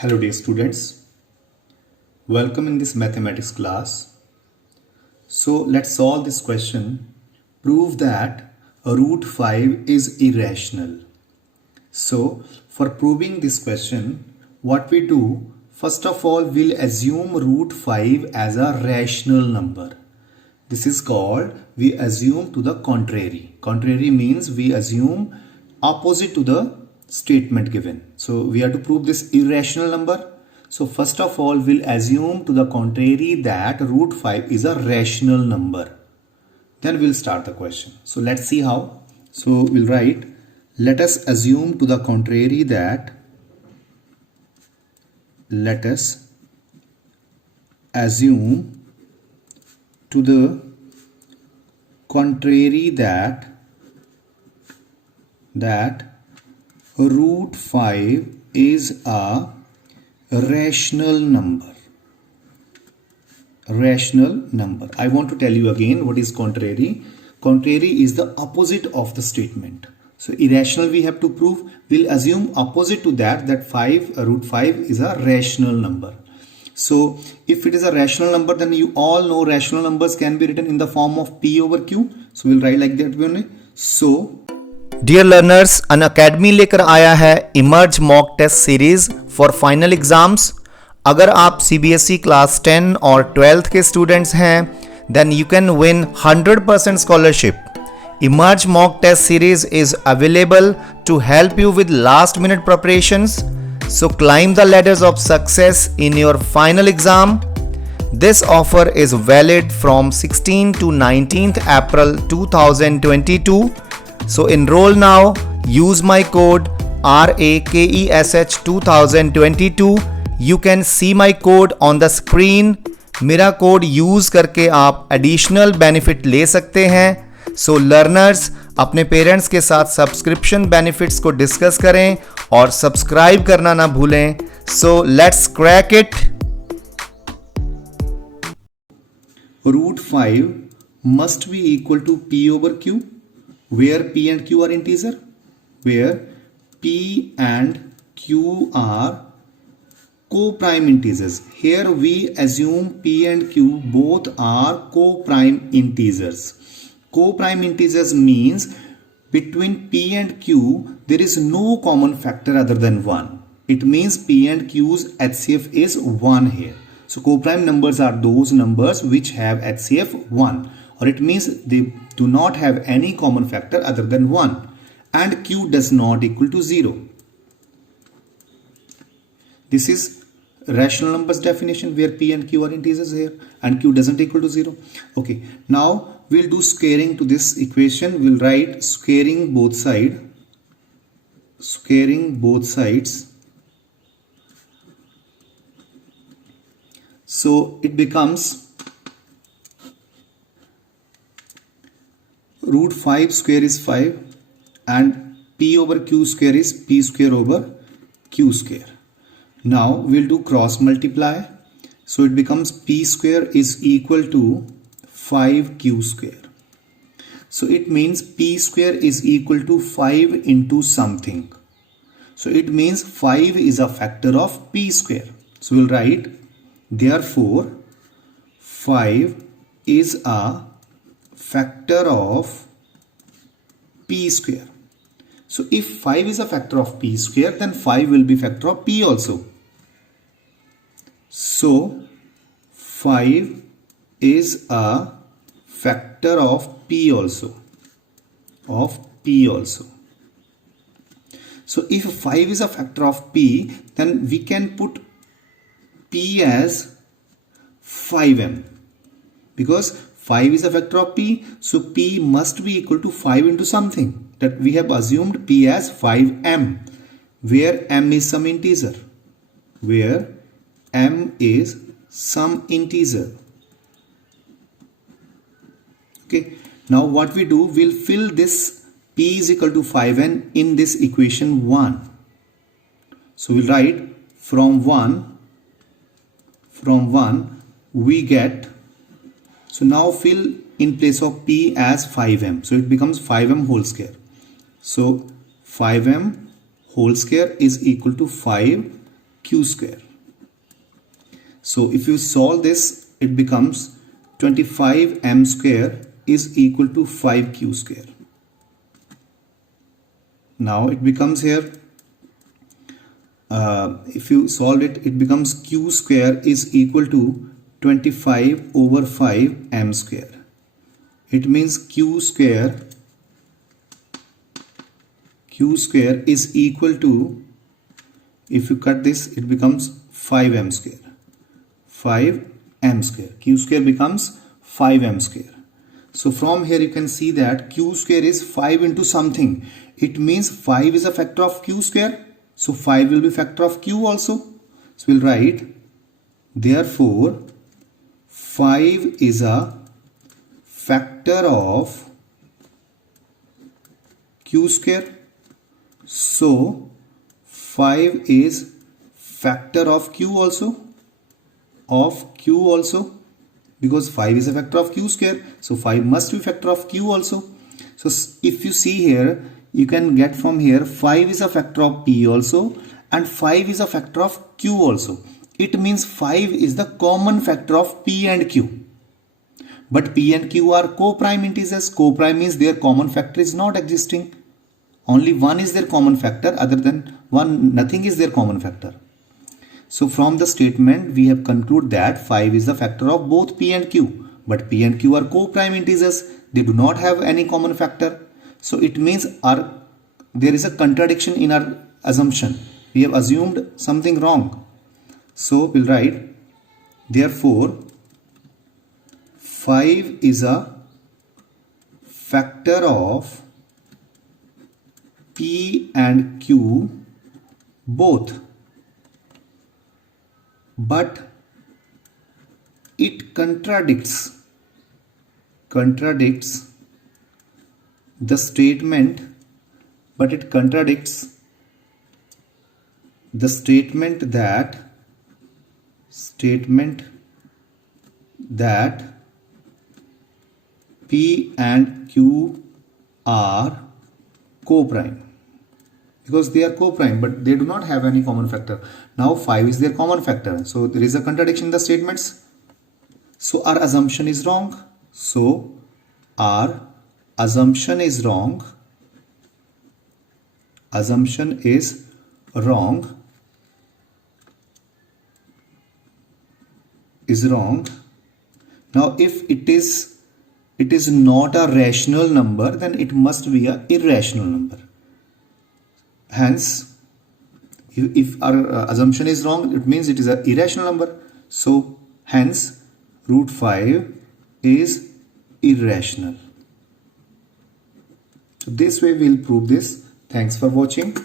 Hello dear students, welcome in this mathematics class. So let's solve this question. Prove that root 5 is irrational. So for proving this question, what we do, first of all we'll assume root 5 as a rational number. This is called we assume to the contrary. Contrary means we assume opposite to the statement given. So we have to prove this irrational number. So first of all we'll assume to the contrary that root 5 is a rational number. Then we'll start the question. So let's see how. So we'll write, let us assume to the contrary that root 5 is a rational number. I want to tell you again what is contrary. Contrary is the opposite of the statement. So irrational we have to prove. We'll assume opposite to that root 5 is a rational number. So if it is a rational number, then you all know rational numbers can be written in the form of P over Q. So we'll write like that only. So dear learners, Unacademy लेकर आया है Emerge mock test series for final exams. अगर आप CBSE class 10 और 12th के students हैं, then you can win 100% scholarship. Emerge mock test series is available to help you with last minute preparations. So climb the ladders of success in your final exam. This offer is valid from 16 to 19th April 2022. So enroll now, use my code RAKESH 2022. You can see my code on the screen. मेरा code use करके आप additional benefit ले सकते हैं. सो learners अपने parents के साथ subscription benefits को डिस्कस करें और सब्सक्राइब करना ना भूलें. So let's crack it. root 5 must be equal to P over Q, where P and Q are integer, where P and Q are co-prime integers. Here we assume P and Q both are co-prime integers. Co-prime integers means between P and Q there is no common factor other than 1. It means P and Q's HCF is 1 here. So co-prime numbers are those numbers which have HCF 1, or it means they do not have any common factor other than 1, and Q does not equal to 0. This is rational numbers definition where P and Q are integers here and Q doesn't equal to 0. Okay, now we'll do squaring to this equation. We'll write squaring both sides. So it becomes root 5 square is 5 and P over Q square is P square over Q square. Now we'll do cross multiply. So it becomes P square is equal to 5Q square. So it means P square is equal to 5 into something. So it means 5 is a factor of P square. So we'll write, therefore 5 is a factor of P square. So if 5 is a factor of P square, then 5 will be factor of P also. So 5 is a factor of P also. So if 5 is a factor of P, then we can put P as 5m, because 5 is a factor of P, so P must be equal to 5 into something. That we have assumed P as 5m, where m is some integer. Okay, now what we do, we'll fill this P is equal to 5n in this equation 1. So we'll write from 1 we get, so now fill in place of P as 5m, so it becomes 5m whole square. So 5m whole square is equal to 5 q square. So if you solve this, it becomes 25m square is equal to 5q square. Now it becomes here, if you solve it, it becomes q square is equal to 25 over 5 m square. It means q square is equal to, if you cut this, it becomes 5m square. 5m square. Q square becomes 5m square. So from here you can see that q square is 5 into something. It means 5 is a factor of q square. So 5 will be factor of q also. So we'll write, therefore 5 is a factor of q square. So 5 is factor of q also, because 5 is a factor of q square. So 5 must be factor of q also. So if you see here, you can get from here 5 is a factor of p also and 5 is a factor of q also. It means 5 is the common factor of p and q. But p and q are co-prime integers. Co-prime means their common factor is not existing. Only one is their common factor, other than one, nothing is their common factor. So from the statement, we have concluded that 5 is the factor of both p and q. But p and q are co-prime integers. They do not have any common factor. So it means there is a contradiction in our assumption. We have assumed something wrong. So we'll write, therefore 5 is a factor of p and q both, but it contradicts the statement, that p and q are co-prime, because they are co-prime but they do not have any common factor. Now 5 is their common factor, so there is a contradiction in the statements. So our assumption is wrong. Assumption is wrong. Now if it is not a rational number, then it must be an irrational number. Hence, if our assumption is wrong, it means it is an irrational number. So hence root 5 is irrational. So this way we will prove this. Thanks for watching.